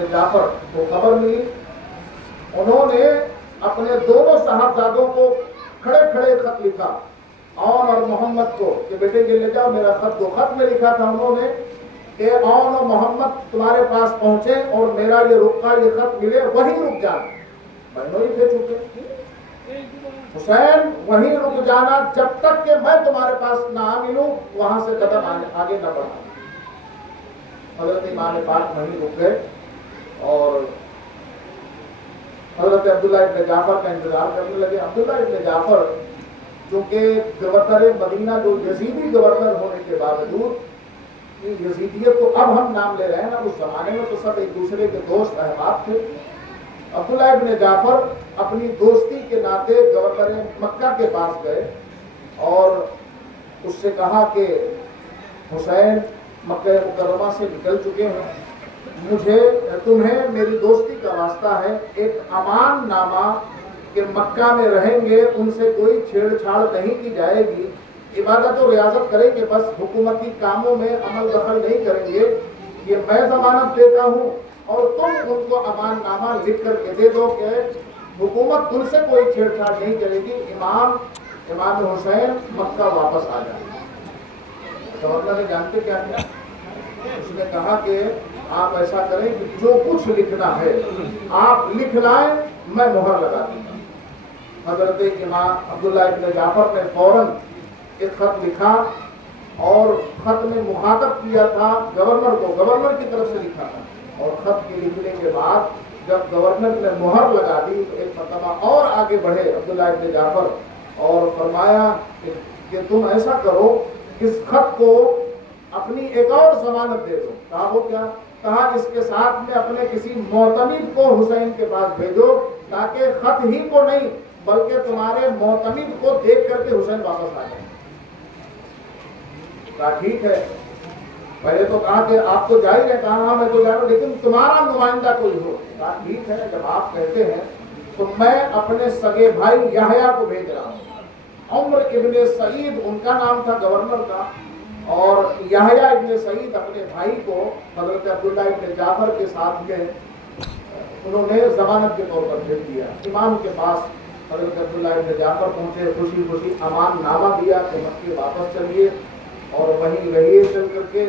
ابن جعفر کو خبر ملی، انہوں نے اپنے دونوں صاحبزادوں کو کھڑے کھڑے خط لکھا، عون اور محمد کو، کہ بیٹے یہ لے جاؤ میرا خط۔ 2 خط میں لکھا تھا انہوں نے کہ عون اور محمد تمہارے پاس پہنچے اور میرا یہ رکا یہ خط ملے، وہیں رک جانا، بہنوں ہی تھے چونکہ، حسین وہیں رک جانا جب تک کہ میں تمہارے پاس نہ ملوں، وہاں سے قدم آگے نہ بڑھا۔ حضرت امام پاک وہیں رک گئے اور حضرت عبداللہ ابن جعفر کا انتظار کرنے لگے۔ عبداللہ ابن جعفر چونکہ گورنر مدینہ، جو یزیدی گورنر ہونے کے باوجود، یزیدیت تو اب ہم نام لے رہے ہیں نا، اس زمانے میں تو سب ایک دوسرے کے دوست احباب تھے۔ عبداللہ ابن جعفر اپنی دوستی کے ناطے گورنر مکہ کے پاس گئے اور اس سے کہا کہ حسین مکہ مکرمہ سے نکل چکے ہیں، تمہیں میری دوستی کا واسطہ ہے، ایک امان نامہ کہ مکہ میں رہیں گے، ان سے کوئی چھیڑ چھاڑ نہیں کی جائے گی، عبادت و ریاضت کریں گے، بس حکومتی کاموں میں عمل دخل نہیں کریں گے، یہ میں ضمانت دیتا ہوں اور تم ان کو امان نامہ لکھ کر کے دے دو کہ حکومت ان سے کوئی چھیڑ چھاڑ نہیں کرے گی، امام حسین مکہ واپس آ جائے۔ گورنر نے جانتے کیا کیا؟ اس نے کہا کہ آپ ایسا کریں کہ جو کچھ لکھنا ہے آپ لکھ لائیں، میں مہر لگا دوں گا۔ حضرت امام عبداللہ ابن جعفر نے فوراً ایک خط لکھا اور خط میں مخاطب کیا تھا گورنر کو، گورنر کی طرف سے لکھا تھا، اور خط کے لکھنے کے بعد جب گورنر نے مہر لگا دی تو ایک مرتبہ اور آگے بڑھے عبداللہ ابن جعفر اور فرمایا کہ تم ایسا کرو، اس خط کو اپنی ایک اور ضمانت دے دو۔ کہا وہ کیا؟ کہا اس کے ساتھ میں اپنے کسی معتمد کو حسین کے پاس بھیجو تاکہ خط ہی کو نہیں بلکہ تمہارے معتمد کو دیکھ کر کے حسین واپس آ جائے۔ کہا ٹھیک ہے، پہلے تو کہا کہ آپ تو جا ہی رہے، کہا ہاں میں تو جا رہا ہوں، لیکن تمہارا نمائندہ کوئی ہو۔ کہا ٹھیک ہے، جب آپ کہتے ہیں تو میں اپنے سگے بھائی یحییٰ کو بھیج رہا ہوں۔ عمر ابن سعید ان کا نام تھا گورنر کا، اور یحییٰ ابن سعید اپنے بھائی کو حضرت عبداللہ ابن جعفر کے ساتھ میں انہوں نے ضمانت کے طور پر بھیج دیا۔ امام کے پاس حضرت عبداللہ ابن جعفر پہنچے، خوشی خوشی امان نامہ دیا کہ مکے واپس چلیے، اور وہیں رہیے چل کر کے،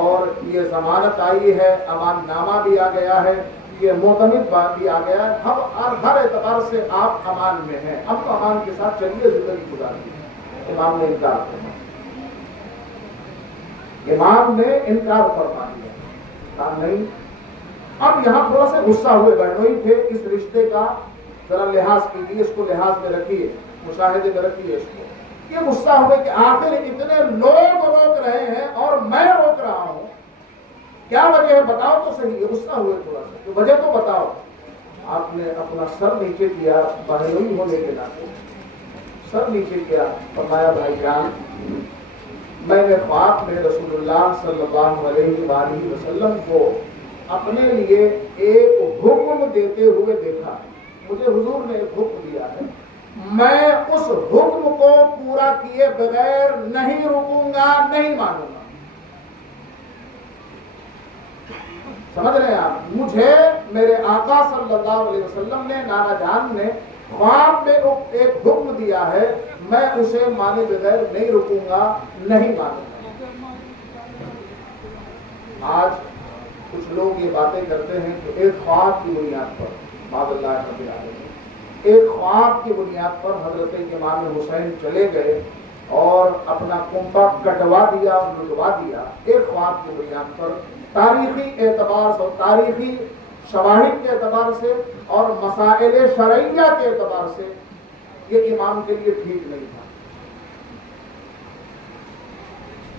اور یہ ضمانت آئی ہے، امان نامہ بھی آ گیا ہے، یہ معتمد بات بھی آ گیا ہے، ہم ہر اعتبار سے آپ امان میں ہیں، ہم تو امان کے ساتھ چلیے زندگی گزاریں۔ امام نے انکار کیا، امام نے انکار فرما دیا، کہا نہیں۔ اب یہاں تھوڑا سے غصہ ہوئے، بہنوئی تھے، اس رشتے کا ذرا لحاظ کیجیے، اس کو لحاظ میں رکھیے، مشاہدے میں رکھیے اس کو۔ یہ غصہ ہوئے کہ آخر اتنے لوگ روک رہے ہیں اور میں روک رہا ہوں، کیا وجہ ہے بتاؤ تو صحیح۔ یہ غصہ ہوئے تھوڑا سا کہ وجہ تو بتاؤ۔ آپ نے اپنا سر نیچے کیا، بہنوئی ہونے کے ناطے سر نیچے کیا، فرمایا بھائی جان، میں نے خواب میں رسول اللہ صلی اللہ علیہ وآلہ وسلم کو اپنے لیے ایک حکم دیتے ہوئے دیکھا، مجھے حضور نے ایک حکم دیا ہے، میں اس حکم کو پورا کیے بغیر نہیں رکوں گا، نہیں مانوں گا۔ سمجھ رہے ہیں آپ؟ مجھے میرے آقا صلی اللہ علیہ وسلم نے، نانا جان نے خواب میں ایک حکم دیا ہے، میں اسے مانے بغیر نہیں رکوں گا، نہیں مانوں گا۔ آج کچھ لوگ یہ باتیں کرتے ہیں کہ ایک خواب کی بنیاد پر، معاذ اللہ رب العالمین، ایک خواب کی بنیاد پر حضرت امام حسین چلے گئے اور اپنا کنبہ کٹوا دیا اور لٹوا دیا، ایک خواب کی بنیاد پر، تاریخی اعتبار سے، تاریخی شواہد کے اعتبار سے اور مسائل شرعیہ کے اعتبار سے یہ امام کے لیے ٹھیک نہیں تھا۔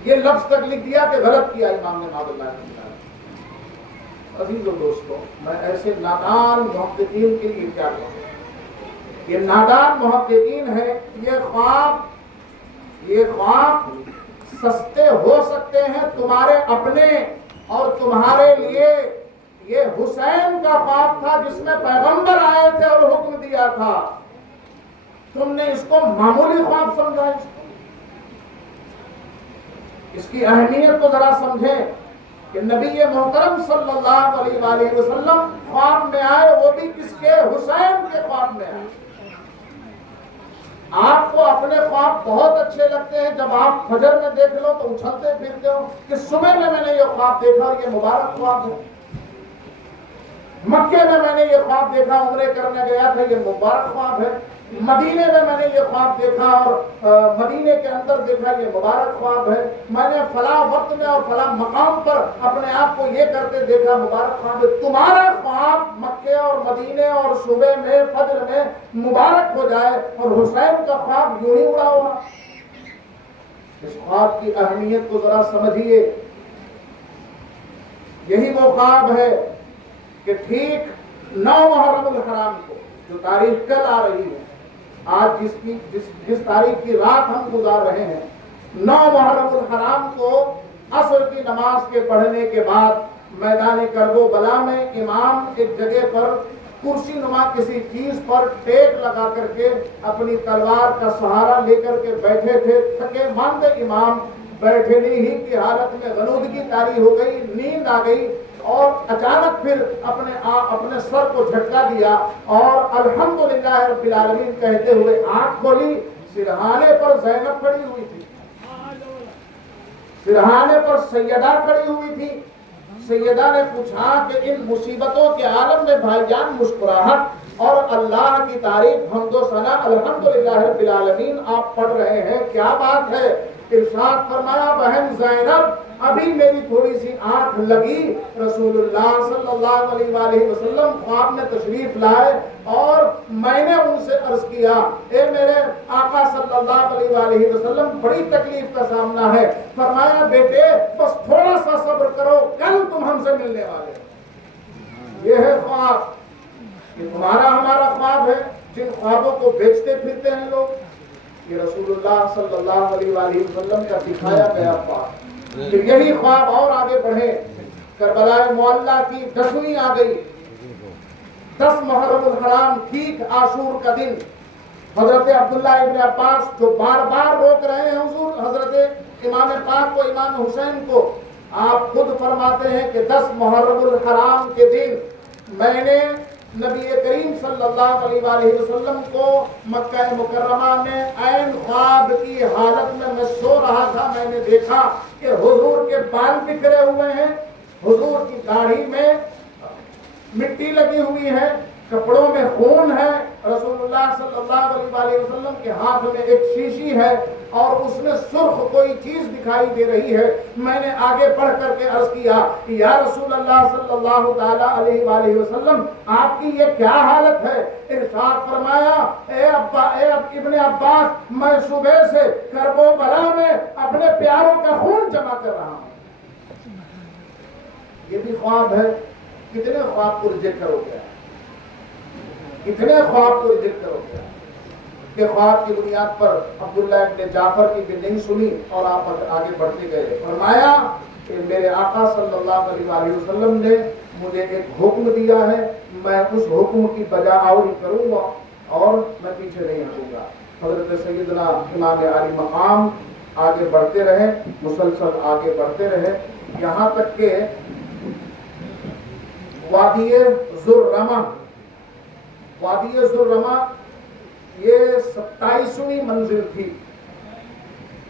یہ لفظ تک لکھ دیا کہ غلط کیا امام نے، معاذ اللہ رب العالمین۔ عزیز و دوستو، میں ایسے نادان محققین کے لیے کیا کہوں؟ یہ نادان محققین ہے، یہ خواب سستے ہو سکتے ہیں تمہارے اپنے، اور تمہارے لیے یہ حسین کا خواب تھا جس میں پیغمبر آئے تھے اور حکم دیا تھا، تم نے اس کو معمولی خواب سمجھا۔ اس کی اہمیت تو ذرا سمجھیں کہ نبی محترم صلی اللہ علیہ وآلہ وسلم خواب میں آئے، وہ بھی کس کے؟ حسین کے خواب میں آئے۔ آپ کو اپنے خواب بہت اچھے لگتے ہیں، جب آپ فجر میں دیکھ لو تو اچھلتے پھرتے ہو کہ صبح میں نے یہ خواب دیکھا اور یہ مبارک خواب ہے، مکے میں نے یہ خواب دیکھا، عمرے کرنے گیا تھا، یہ مبارک خواب ہے، مدینے میں نے یہ خواب دیکھا اور مدینے کے اندر دیکھا، یہ مبارک خواب ہے، میں نے فلاں وقت میں اور فلاں مقام پر اپنے آپ کو یہ کرتے دیکھا، مبارک خواب ہے۔ تمہارا خواب مکے اور مدینے اور صبح میں فجر میں مبارک ہو جائے اور حسین کا خواب یوں ہی اڑا ہوا۔ اس خواب کی اہمیت کو ذرا سمجھیے۔ یہی وہ خواب ہے کہ ٹھیک 9 محرم الحرام کو، جو تاریخ کل آ رہی ہے، آج جس تاریخ کی رات ہم گزار رہے ہیں، 9 محرم الحرام کو عصر کی نماز کے پڑھنے کے بعد میدان کرب و بلا میں امام ایک جگہ پر کرسی نما کسی چیز پر ٹیک لگا کر کے اپنی تلوار کا سہارا لے کر کے بیٹھے تھے۔ تھکے ماندے امام بیٹھنے ہی کی حالت میں غنودگی طاری ہو گئی، نیند آ گئی، اور اچانک پھر اپنے سر کو جھٹکا دیا اور الحمدللہ رب العالمین کہتے ہوئے آنکھ کھولی۔ سرہانے پر زینب کھڑی ہوئی تھی، سرہانے پر سیدہ کھڑی ہوئی تھی۔ سیدہ نے پوچھا کہ ان مصیبتوں کے عالم میں بھائی جان مسکراہٹ اور اللہ کی تعریف، حمد و ثنا الحمدللہ رب العالمین آپ پڑھ رہے ہیں، کیا بات ہے؟ ارشاد فرمایا بہن زینب ابھی میری تھوڑی سی آنکھ لگی، رسول اللہ صلی اللہ علیہ وآلہ وسلم خواب میں تشریف لائے اور میں نے ان سے عرض کیا اے میرے آقا صلی اللہ علیہ وآلہ وسلم بڑی تکلیف کا سامنا ہے۔ فرمایا بیٹے بس تھوڑا سا صبر کرو، کل تم ہم سے ملنے والے ہو۔ یہ ہے خواب، یہ تمہارا ہمارا خواب ہے، جن خوابوں کو بیچتے پھرتے ہیں لوگ، یہ رسول اللہ صلی اللہ علیہ وآلہ وسلم کا دکھایا گیا خواب۔ پھر یہی خواب اور آگے بڑھے، کربلا معلیٰ کی 10ویں آ گئی، 10 محرم الحرام، ٹھیک عاشور کا دن۔ حضرت عبداللہ ابن عباس جو بار بار روک رہے ہیں حضور حضرت امام پاک کو، امام حسین کو، آپ خود فرماتے ہیں کہ 10 محرم الحرام کے دن میں نے نبی کریم صلی اللہ علیہ وآلہ وسلم کو مکہ مکرمہ میں عین خواب کی حالت میں سو رہا تھا، میں نے دیکھا کہ حضور کے بال بکھرے ہوئے ہیں، حضور کی داڑھی میں مٹی لگی ہوئی ہے، کپڑوں میں خون ہے، رسول اللہ صلی اللہ علیہ وآلہ وسلم کے ہاتھ میں ایک شیشی ہے اور اس میں سرخ کوئی چیز دکھائی دے رہی ہے۔ میں نے آگے بڑھ کر کے عرض کیا کہ یا رسول اللہ صلی اللہ تعالیٰ علیہ وآلہ وسلم آپ کی یہ کیا حالت ہے؟ ارشاد فرمایا اے ابن عباس میں صبح سے کرب و بلا میں اپنے پیاروں کا خون جمع کر رہا ہوں۔ یہ بھی خواب ہے۔ کتنے خواب کو ریجیکٹ کرو گے؟ کتنے خواب کو ریجیکٹ کرو گے؟ کہ خواب کی بنیاد پر عبداللہ ابن جعفر کی بھی نہیں سنی اور آپ آگے بڑھتے گئے۔ فرمایا کہ میرے آقا صلی اللہ علیہ وآلہ وسلم نے مجھے ایک حکم دیا ہے، میں اس حکم کی بجا آوری کروں گا اور میں پیچھے نہیں ہٹوں گا۔ حضرت سیدنا امام علی مقام آگے بڑھتے رہے، مسلسل آگے بڑھتے رہے، یہاں تک کہ وادی ذوالرمہ، وادی ذوالرمہ یہ 27ویں منزل تھی،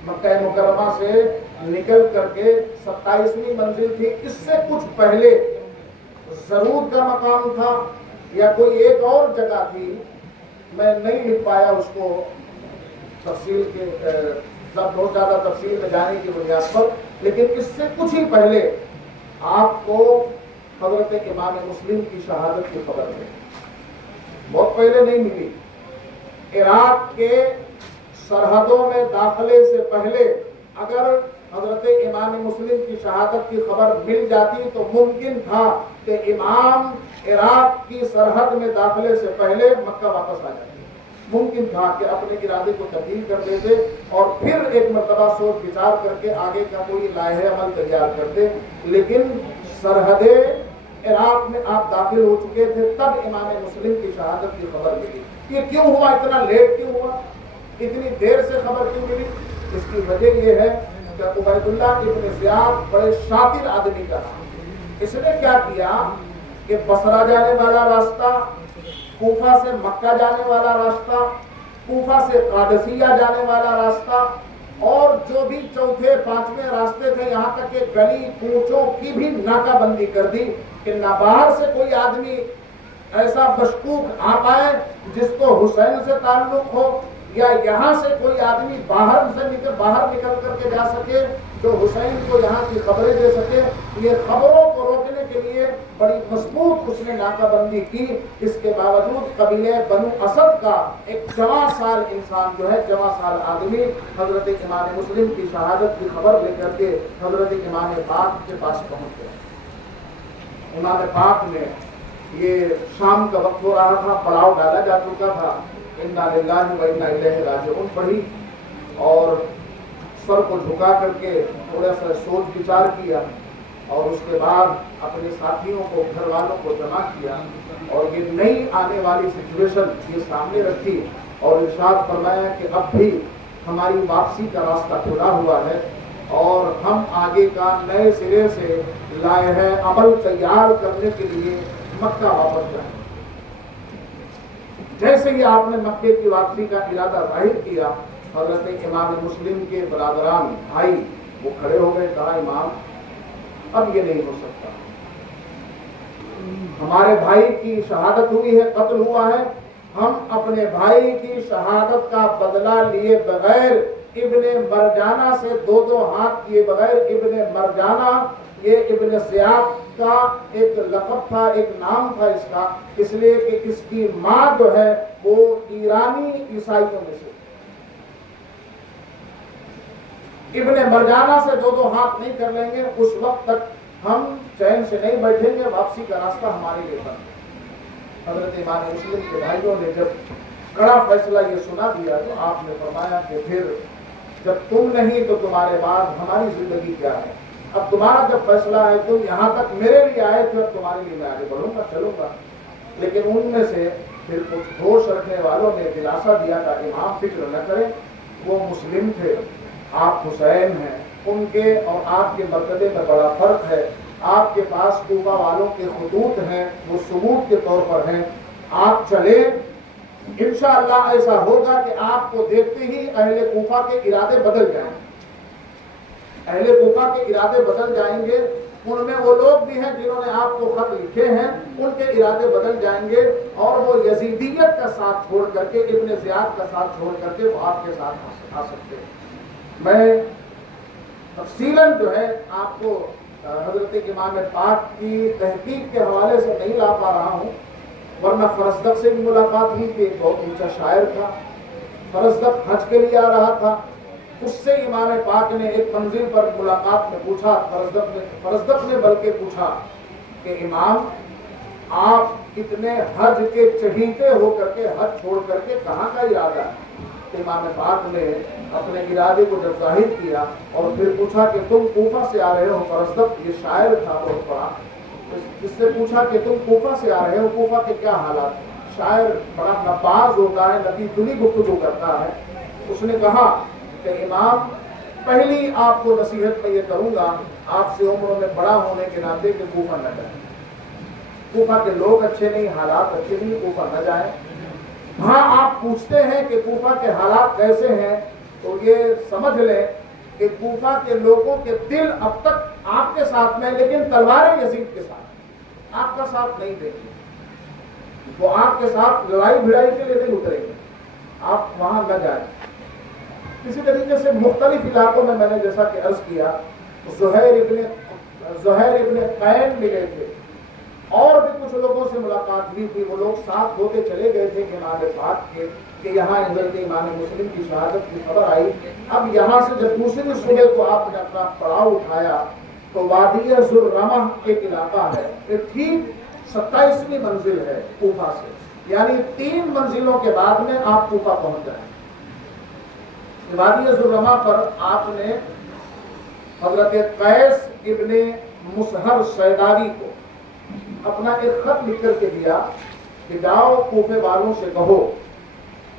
مکہ مکرمہ سے نکل کر کے 27ویں منزل تھی۔ اس سے کچھ پہلے زرود کا مقام تھا یا کوئی ایک اور جگہ تھی، میں نہیں لکھ پایا اس کو تفصیل کے بہت زیادہ تفصیل میں جانے کی بنیاد پر، لیکن اس سے کچھ ہی پہلے آپ کو حضرت امام مسلم کی شہادت کی خبر ہے، بہت پہلے نہیں ملی۔ عراق کے سرحدوں میں داخلے سے پہلے اگر حضرت امام مسلم کی شہادت کی خبر مل جاتی تو ممکن تھا کہ امام عراق کی سرحد میں داخلے سے پہلے مکہ واپس آ جاتے، ممکن تھا کہ اپنے ارادے کو تبدیل کر دیتے اور پھر ایک مرتبہ سوچ بچار کر کے آگے کا کوئی لائحہ عمل تیار کرتے، لیکن سرحد عراق میں آپ داخل ہو چکے تھے تب امام مسلم کی شہادت کی خبر ملی۔ یہ کیوں ہوا؟ اتنا لیٹ کیوں ہوا؟ اتنی دیر سے خبر کیوں ملی؟ اس کی وجہ یہ ہے کہ عبیداللہ ابن زیاد بڑے شاطر آدمی کا نام، اس نے کیا کیا کہ بصرہ جانے والا راستہ، کوفہ سے مکہ جانے والا راستہ، کوفہ سے قادسیہ جانے والا راستہ، اور جو بھی چوتھے پانچویں راستے تھے، یہاں تک کہ گلی کوچوں کی بھی ناکہ بندی کر دی کہ نہ باہر سے کوئی آدمی ایسا مشکوک آ پائے جس کو حسین سے تعلق ہو، یا یہاں سے کوئی آدمی باہر نکل کر کے جا سکے جو حسین کو یہاں کی خبریں دے سکے۔ یہ خبروں کو روکنے کے لیے بڑی مضبوط اس نے ناکہ بندی کی۔ اس کے باوجود قبیلہ بنو اسد کا ایک جواں سال انسان جو ہے، جواں سال آدمی، حضرت امام مسلم کی شہادت کی خبر لے کر کے حضرت امام پاک کے پاس پہنچ گئے۔ امام پاک نے، یہ شام کا وقت ہو رہا تھا، پڑاؤ ڈالا جا چکا تھا، انا للہ و انا الیہ راجعون پڑھی، اور سر کو جھکا کر کے تھوڑا سا سوچ وچار کیا، اور اس کے بعد اپنے ساتھیوں کو، گھر والوں کو جمع کیا، اور یہ نئی آنے والی سچویشن یہ سامنے رکھی، اور ارشاد فرمایا کہ اب بھی ہماری واپسی کا راستہ کھلا ہوا ہے، اور ہم آگے کا نئے سرے سے لائحہ عمل تیار کرنے کے لیے مکہ واپس جائیں۔ جیسے ہی آپ نے مکے کی واپسی کا ارادہ ظاہر کیا، حضرت امام مسلم کے برادران بھائی وہ کھڑے ہو گئے، کہا امام اب یہ نہیں ہو سکتا، ہمارے بھائی کی شہادت ہوئی ہے، قتل ہوا ہے، ہم اپنے بھائی کی شہادت کا بدلہ لیے بغیر، ابن مرجانہ سے دو ہاتھ کیے بغیر، ابن مرجانہ یہ ابن زیاد کا ایک لقب تھا، ایک نام تھا اس کا، اس لیے کہ اس کی ماں جو ہے وہ ایرانی عیسائیوں میں سے، ابن مرجانہ سے دو ہاتھ نہیں کر لیں گے، اس وقت تک ہم چین سے نہیں بیٹھیں گے، واپسی کا راستہ ہمارے لیے بند ہے۔ حضرت امام مسلم کے بھائیوں نے جب کڑا فیصلہ یہ سنا دیا تو آپ نے فرمایا کہ پھر جب تم نہیں تو تمہارے بعد ہماری زندگی کیا ہے، اب تمہارا جب فیصلہ ہے، تم یہاں تک میرے لیے آئے تھے، اب تمہارے لیے میں آگے بڑھوں گا، چلوں گا۔ لیکن ان میں سے پھر کچھ ہوش رکھنے والوں نے دلاسا دیا کہ امام فکر نہ کریں، وہ مسلم تھے، آپ حسین ہیں، ان کے اور آپ کے مرتبے میں بڑا فرق ہے، آپ کے پاس کوفہ والوں کے خطوط ہیں، وہ ثبوت کے طور پر ہیں، آپ چلیں، انشاءاللہ ایسا ہوگا کہ آپ کو دیکھتے ہی اہل کوفہ کے ارادے بدل جائیں گے، اہل کوفہ کے ارادے بدل جائیں گے، ان میں وہ لوگ بھی ہیں جنہوں نے آپ کو خط لکھے ہیں، ان کے ارادے بدل جائیں گے، اور وہ یزیدیت کا ساتھ چھوڑ کر کے، ابن زیاد کا ساتھ چھوڑ کر کے وہ آپ کے ساتھ آ سکتے ہیں۔ میں تفصیلاً جو ہے آپ کو حضرت امام پاک کی تحقیق کے حوالے سے نہیں لا پا رہا ہوں، ورنہ فرزدق سے بھی ملاقات ہوئی کہ ایک بہت اونچا شاعر تھا، فرزدق حج کے لیے آ رہا تھا، اس سے امام پاک نے ایک منزل پر ملاقات میں پوچھا، فرزدق نے بلکہ پوچھا کہ امام آپ اتنے حج کے چہیتے ہو کر کے، حج چھوڑ کر کے کہاں کا ارادہ ہے؟ امام پاک نے اپنے ارادے کو جب ظاہر کیا اور پھر پوچھا کہ تم کوفہ سے آ رہے ہو، فرزدق یہ شاعر تھا بہت بڑا، جس سے پوچھا کہ تم کوفہ سے آ رہے ہو، کوفہ کے کیا حالات؟ شاعر بڑا نباز ہوتا ہے، نبی دلی گفتگو کرتا ہے، اس نے کہا کہ امام پہلی آپ کو نصیحت میں یہ کروں گا، آپ سے عمروں میں بڑا ہونے کے ناطے کہ کوفہ نہ جائیں، کوفہ کے لوگ اچھے نہیں، حالات اچھے نہیں، کوفہ نہ جائیں۔ ہاں آپ پوچھتے ہیں کہ کوفہ کے حالات کیسے ہیں، تو یہ سمجھ لیں کہ کوفہ کے لوگوں کے دل اب تک آپ کے ساتھ میں، لیکن تلواریں یزید کے ساتھ، آپ کا ساتھ نہیں دیں گے، وہ آپ کے ساتھ لڑائی بھڑائی کے لیے نہیں اتریں گے، آپ وہاں نہ جائیں۔ اسی طریقے سے مختلف علاقوں میں نے جیسا کہ عرض کیا، زہیر ابن قین ملے تھے، اور بھی کچھ لوگوں سے ملاقات ہوئی تھی، وہ لوگ ساتھ ہوتے چلے گئے تھے کہ امام پاک کے، کہ یہاں حضرت امام مسلم کی شہادت کی خبر آئی۔ اب یہاں سے جب دوسری صبح کو آپ نے اپنا پڑاؤ اٹھایا تو وادی ذوالرمہ ایک علاقہ ہے، یہ ٹھیک 27ویں منزل ہے کوفہ سے، یعنی 3 منزلوں کے بعد میں آپ کوفہ پہنچ جائیں۔ وادی ذوالرمہ پر آپ نے حضرت قیس ابن مصہر سیداری کو اپنا ایک خط لکھ کر کے دیا کہ جاؤ کوفے والوں سے کہو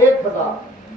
1000,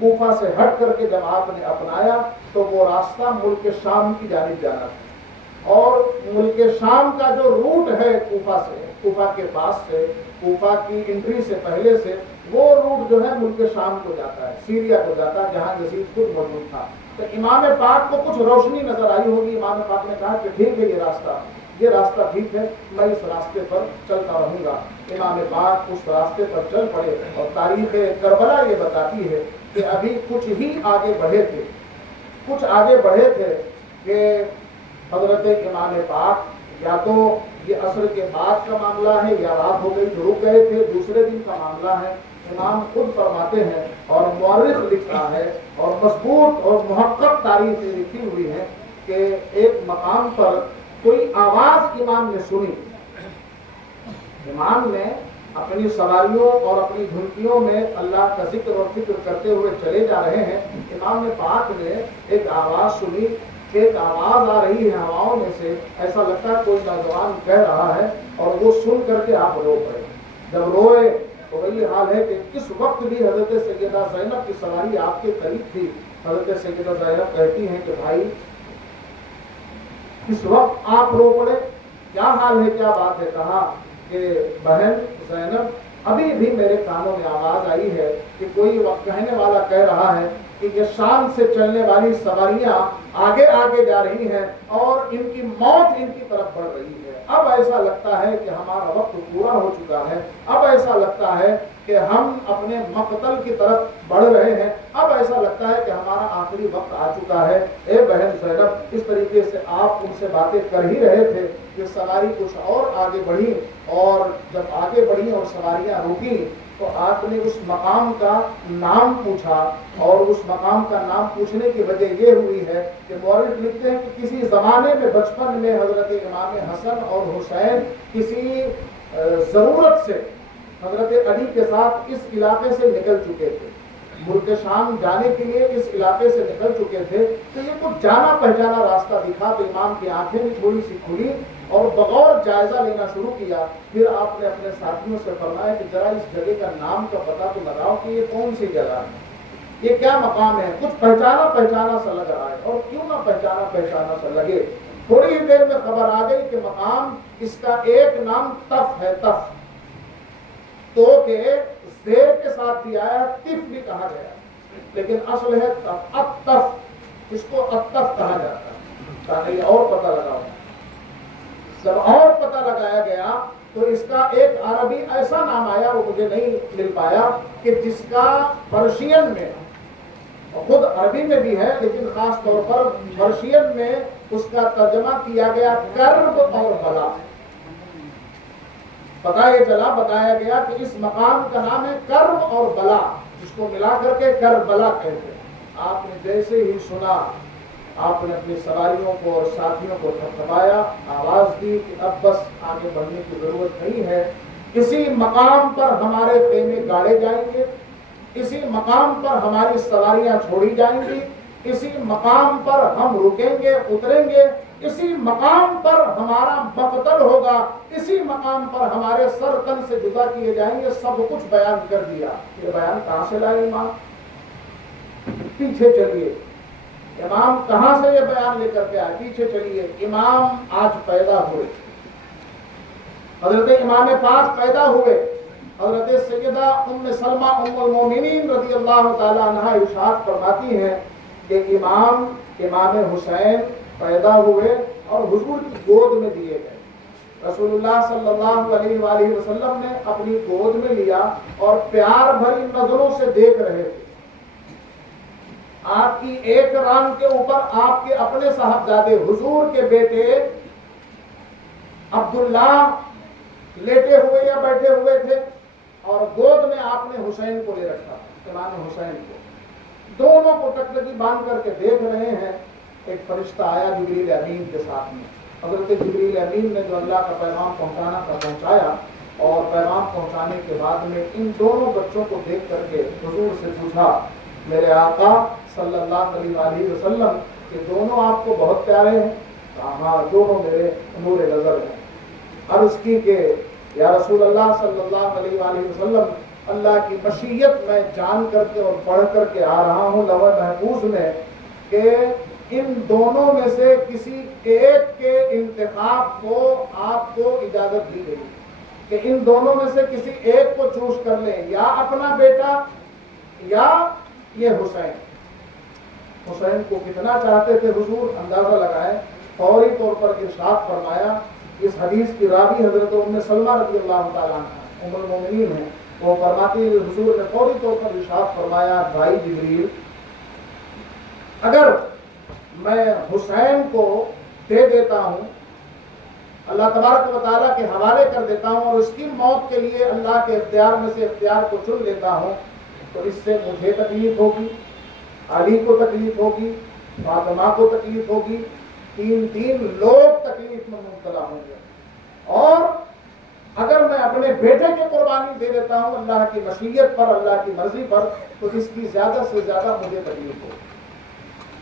کوفہ سے ہٹ کر کے جب آپ نے اپنایا تو وہ راستہ ملک شام کی جانب جانا تھا، اور ملک شام کا جو روٹ ہے کوفہ سے، کوفہ کے پاس سے، کوفہ کی انٹری سے پہلے سے وہ روٹ جو ہے ملک شام کو جاتا ہے، سیریا کو جاتا ہے، جہاں یزید خود موجود تھا۔ تو امام پاک کو کچھ روشنی نظر آئی ہوگی، امام پاک نے کہا کہ ٹھیک ہے، یہ راستہ ٹھیک ہے، میں اس راستے پر چلتا رہوں گا۔ امام پاک اس راستے پر چل پڑے، اور تاریخ کربلا یہ بتاتی ہے کہ ابھی کچھ ہی آگے بڑھے تھے کہ حضرت امام پاک یا تو یہ عصر کے بعد کا معاملہ ہے یا رات ہو گئی تو رک گئے تھے، دوسرے دن کا معاملہ ہے۔ امام خود فرماتے ہیں اور مورخ لکھ رہا ہے اور مضبوط اور محقق تاریخ لکھی ہوئی ہے کہ ایک مقام پر کوئی آواز امام نے سنی، امام نے اپنی سواریوں اور اپنی دھنکیوں میں اللہ کا ذکر اور فکر کرتے ہوئے چلے جا رہے ہیں۔ امام پاک نے ایک آواز سنی، ایک آواز آ رہی ہے ہواؤں میں سے، ایسا لگتا ہے کوئی نوجوان کہہ رہا ہے، اور وہ سن کر کے آپ رو پڑے۔ جب روئے تو وہی حال ہے کہ کس وقت بھی حضرت سیدہ زینب کی سواری آپ کے قریب تھی۔ حضرت سیدہ زینب کہتی ہیں کہ بھائی کس وقت آپ رو پڑے، کیا حال ہے، کیا بات ہے؟ کہا کہ بہن زینب، ابھی بھی میرے کانوں میں آواز آئی ہے کہ کوئی وقت کہنے والا کہہ رہا ہے کہ یہ شام سے چلنے والی سواریاں آگے آگے جا رہی ہیں اور ان کی موت ان کی طرف بڑھ رہی ہے۔ اب ایسا لگتا ہے کہ ہمارا وقت پورا ہو چکا ہے، اب ایسا لگتا ہے کہ ہم اپنے مقتل کی طرف بڑھ رہے ہیں، اب ایسا لگتا ہے کہ ہمارا آخری وقت آ چکا ہے۔ اے بہن زینب، اس طریقے سے آپ ان سے باتیں کر ہی رہے تھے کہ سواری کچھ اور آگے بڑھی، اور جب آگے بڑھی اور سواریاں رکی تو آپ نے اس مقام کا نام پوچھا، اور اس مقام کا نام پوچھنے کی وجہ یہ ہوئی ہے کہ مورخ لکھتے ہیں کہ کسی زمانے میں بچپن میں حضرت امام حسن اور حسین کسی ضرورت سے حضرت علی کے ساتھ اس علاقے سے نکل چکے تھے، ملک شام جانے کے لیے اس علاقے سے نکل چکے تھے، تو یہ کچھ جانا پہچانا راستہ دکھا تو امام کی آنکھیں بھی تھوڑی سی کھلی اور بغور جائزہ لینا شروع کیا۔ پھر آپ نے اپنے ساتھیوں سے فرمایا کہ ذرا اس جگہ کا نام کا پتہ تو لگاؤ کہ یہ کون سی جگہ ہے، یہ کیا مقام ہے، کچھ پہچانا پہچانا سا لگ رہا ہے۔ اور کیوں نہ پہچانا پہچانا سا لگے، تھوڑی ہی دیر میں خبر آ گئی کہ مقام اس کا ایک نام تف ہے، تف، تو کہ زیر کے ساتھ بھی آیا، تف بھی کہا گیا، لیکن اصل ہے تف، اتف، اس کو اتف کہا جاتا ہے، تاکہ اور پتہ لگاؤ۔ جب اور پتہ لگایا گیا تو اس کا ایک عربی ایسا نام آیا، وہ مجھے نہیں مل پایا، کہ جس کا پرشین میں، خود عربی میں بھی ہے لیکن خاص طور پر پرشین میں اس کا ترجمہ کیا گیا کرب اور بلا۔ بتایا گیا کہ اس مقام کا نام ہے کرب اور بلا، جس کو ملا کر کے کربلا کہتے ہیں۔ آپ نے جیسے ہی سنا، آپ نے اپنی سواریوں کو اور ساتھیوں کو تھپتھپایا، آواز دی کہ اب بس آگے بڑھنے کی ضرورت نہیں ہے، اسی مقام پر ہمارے خیمے گاڑے جائیں گے، اسی مقام پر ہماری سواریاں چھوڑی جائیں گی، اسی مقام پر ہم رکیں گے، اتریں گے، اسی مقام پر ہمارا مقتل ہوگا، اسی مقام پر ہمارے سر تن سے جدا کیے جائیں گے۔ سب کچھ بیان کر دیا۔ یہ بیان کہاں سے لائے امام؟ پیچھے چلیے، امام کہاں سے یہ بیان لے کر کے آئے؟ پیچھے چلیے، امام آج پیدا ہوئے، حضرت امام پاک پیدا ہوئے۔ حضرت سیدہ ام سلمہ ام المومنین رضی اللہ تعالی عنہ ارشاد فرماتی ہیں کہ امام حسین پیدا ہوئے اور حضور کی گود میں دیے گئے۔ رسول اللہ صلی اللہ علیہ وآلہ وسلم نے اپنی گود میں لیا اور پیار بھری نظروں سے دیکھ رہے تھے۔ آپ کی ایک ران کے اوپر آپ کے اپنے صاحبزادے حضور کے بیٹے عبداللہ لیٹے ہوئے یا بیٹھے ہوئے تھے، اور گود میں آپ نے حسین کو لے رکھا، امام حسین کو، دونوں کو ٹکٹکی باندھ کر کے دیکھ رہے ہیں۔ ایک فرشتہ آیا جبریل امین کے ساتھ میں، حضرت جبریل امین نے جو اللہ کا پیغام پہنچانا تھا پہنچایا، اور پیغام پہنچانے کے بعد میں ان دونوں بچوں کو دیکھ کر کے حضور سے پوچھا، میرے آقا صلی اللہ علیہ وآلہ وسلم کہ دونوں آپ کو بہت پیارے ہیں؟ ہاں، دونوں میرے نور نظر ہیں۔ عرض کی کہ یا رسول اللہ صلی اللہ علیہ وآلہ وسلم اللہ کی مشیت میں جان کر کے اور پڑھ کر کے آ رہا ہوں لوح محفوظ میں کہ ان دونوں میں سے کسی ایک کے انتخاب کو آپ کو اجازت دی گئی کہ ان دونوں میں سے کسی ایک کو چوز کر لیں، یا اپنا بیٹا یا یہ حسین۔ حسین کو کتنا چاہتے تھے حضور، اندازہ لگائے۔ فوری طور پر ارشاد فرمایا، اس حدیث کی راوی حضرت ام سلمہ رضی اللہ تعالیٰ عنہ ام المومنین ہیں، وہ فرماتی ہیں حضور نے فوری طور پر ارشاد فرمایا، بھائی جبریل اگر میں حسین کو دے دیتا ہوں، اللہ تبارک و تعالیٰ کے حوالے کر دیتا ہوں اور اس کی موت کے لیے اللہ کے اختیار میں سے اختیار کو چن لیتا ہوں، تو اس سے مجھے تکلیف ہوگی، علی کو تکلیف ہوگی، فاطمہ کو تکلیف ہوگی، تین لوگ تکلیف میں مبتلا ہوں گے۔ اور اگر میں اپنے بیٹے کی قربانی دے دیتا ہوں اللہ کی مشیت پر، اللہ کی مرضی پر، تو اس کی زیادہ سے زیادہ مجھے تکلیف ہوگی۔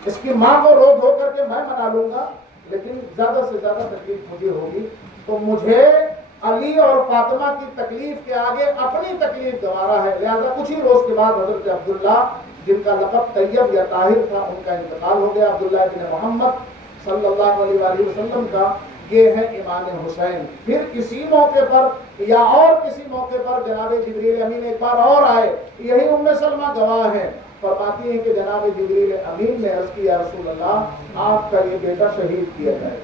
اس کی ماں کو رو دھو کر کے میں منا لوں گا، لیکن زیادہ سے زیادہ تکلیف مجھے ہوگی، تو مجھے علی اور فاطمہ کی تکلیف کے آگے اپنی تکلیف گوارا ہے۔ لہذا کچھ ہی روز کے بعد حضرت عبداللہ، جن کا لقب طیب یا طاہر تھا، ان کا انتقال ہو گیا۔ عبداللہ بن محمد صلی اللہ علیہ وآلہ وسلم کا یہ ہے امام حسین۔ پھر اسی موقع پر یا اور کسی موقع پر جناب جبریل امین ایک بار اور آئے، یہی ام سلمہ گواہ ہے، فرماتی ہیں کہ جناب جبریل امین نے عرض کیا، رسول اللہ آپ کا یہ بیٹا شہید کیا جائے۔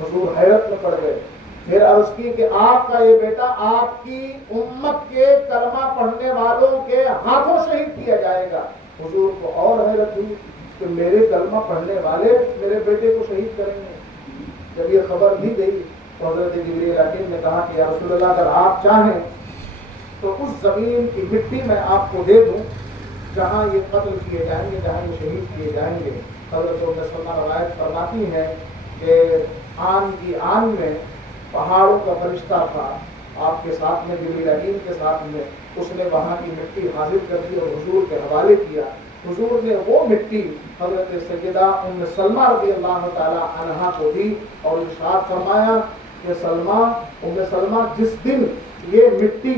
حضور حیرت میں پڑ گئے، پھر عرض کی کہ آپ کا یہ بیٹا آپ کی امت کے کلمہ پڑھنے والوں کے ہاتھوں شہید کیا جائے گا۔ حضور کو اور حیرت ہوئی کہ میرے کلمہ پڑھنے والے میرے بیٹے کو شہید کریں گے۔ جب یہ خبر دی گئی تو حضرت جبریل امین نے کہا کہ یا رسول اللہ اگر آپ چاہیں تو اس زمین کی مٹی میں آپ کو دے دوں جہاں یہ قتل کیے جائیں گے، جہاں یہ شہید کیے جائیں گے۔ حضرت ام سلمہ روایت فرماتی ہیں کہ آن کی آن میں پہاڑوں کا فرشتہ تھا آپ کے ساتھ میں، جبریل امین کے ساتھ میں، اس نے وہاں کی مٹی حاضر کر دی اور حضور کے حوالے کیا۔ حضور نے وہ مٹی حضرت سیدہ ام سلمہ رضی اللہ تعالی عنہا کو دی اور ارشاد فرمایا کہ سلمہ، ام سلمہ جس دن یہ مٹی،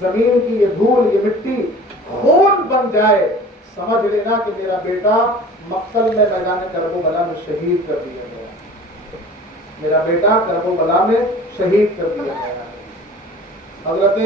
زمین کی یہ دھول، یہ مٹی خون بن جائے، سمجھ لینا کہ میرا بیٹا مقتل میں میدان کربلا میں شہید کر دیا گیا، میرا بیٹا کربلا میں شہید کر دیا گیا۔ حضرت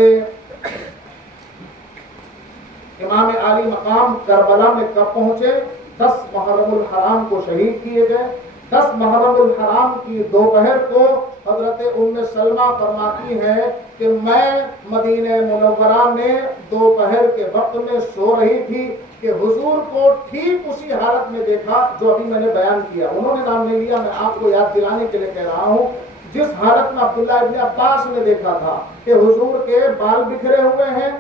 امام عالی مقام کربلا میں کب پہنچے؟ 10 محرم الحرام کو شہید کیے گئے۔ 10 محرم الحرام کی دوپہر کو حضرت ام سلمہ فرماتی ہیں کہ میں مدینہ منورہ میں دوپہر کے وقت میں سو رہی تھی کہ حضور کو ٹھیک اسی حالت میں دیکھا جو ابھی میں نے بیان کیا۔ انہوں نے نام نہیں لیا، میں آپ کو یاد دلانے کے لیے کہہ رہا ہوں، جس حالت میں عبداللہ ابن عباس نے دیکھا تھا کہ حضور کے بال بکھرے ہوئے ہیں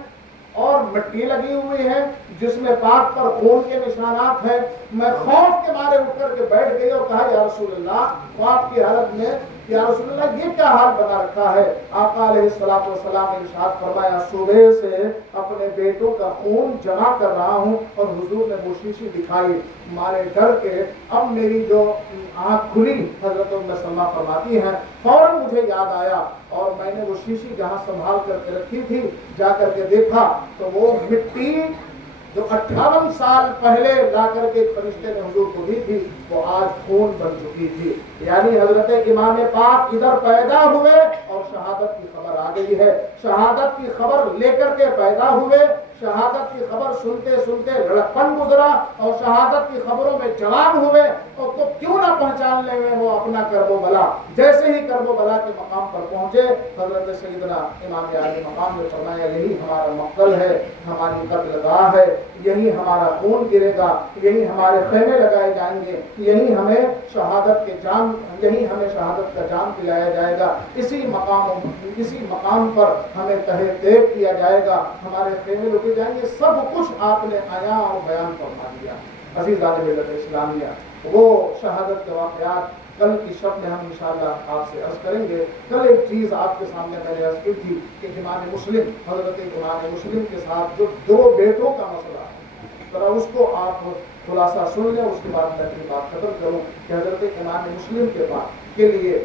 اور مٹی لگی ہوئی ہے جس میں پاک پر خون کے نشانات ہیں، میں خوف کے مارے اٹھ کر کے بیٹھ گئی اور کہا یا رسول اللہ، خواب کی حالت میں یا رسول اللہ یہ کیا حال بنا رکھا ہے؟ آقا علیہ الصلوۃ والسلام نے ارشاد فرمایا صبح سے اپنے بیٹوں کا خون جمع کر رہا ہوں، اور حضور نے وہ شیشی دکھائی، مارے ڈر کے اب میری جو آنکھ کھلی، حضرت ام سلمہ فرماتی ہیں فوراً مجھے یاد آیا اور میں نے وہ شیشی جہاں سنبھال کر کے رکھی تھی جا کر کے دیکھا تو وہ مٹی جو 58 سال پہلے لا کر کے فرشتے نے حضور کو دی تھی وہ آج خون بن چکی تھی۔ یعنی حضرت امام پاک ادھر پیدا ہوئے اور شہادت کی خبر آ گئی ہے، شہادت کی خبر لے کر کے پیدا ہوئے، شہادت کی خبر سنتے سنتے لڑکپن گزرا اور شہادت کی خبروں میں جوان ہوئے، اور تو کیوں نہ پہچان لیں گے وہ اپنا کرب و بلا۔ جیسے ہی کرب و بلا کے مقام پر پہنچے حضرت سیدنا امام عالی مقام نے فرمایا یہی ہمارا مقتل ہے، ہماری قتل گاہ ہے، یہی ہمارا خون گرے گا، یہی ہمارے خیمے لگائے جائیں گے، یہی ہمیں شہادت کا جام پلایا جائے گا، اسی مقام پر ہمیں تہہ دیگ کیا جائے گا، ہمارے خیمے لگے جائیں گے۔ سب کچھ آپ نے آیا اور بیان فرما دیا۔ عزیزان ملت اسلامیہ، وہ شہادت کے واقعات کل کی شب میں ہم انشاءاللہ آپ سے عرض کریں گے۔ کل ایک چیز آپ کے سامنے میں نے عرض کی تھی کہ امام مسلم، حضرت امام مسلم کے ساتھ جو 2 بیٹوں کا مسئلہ ہے، ذرا اس کو آپ خلاصہ سن لیں، اس کے بعد میں اپنی بات ختم کروں کہ حضرت امام مسلم کے لیے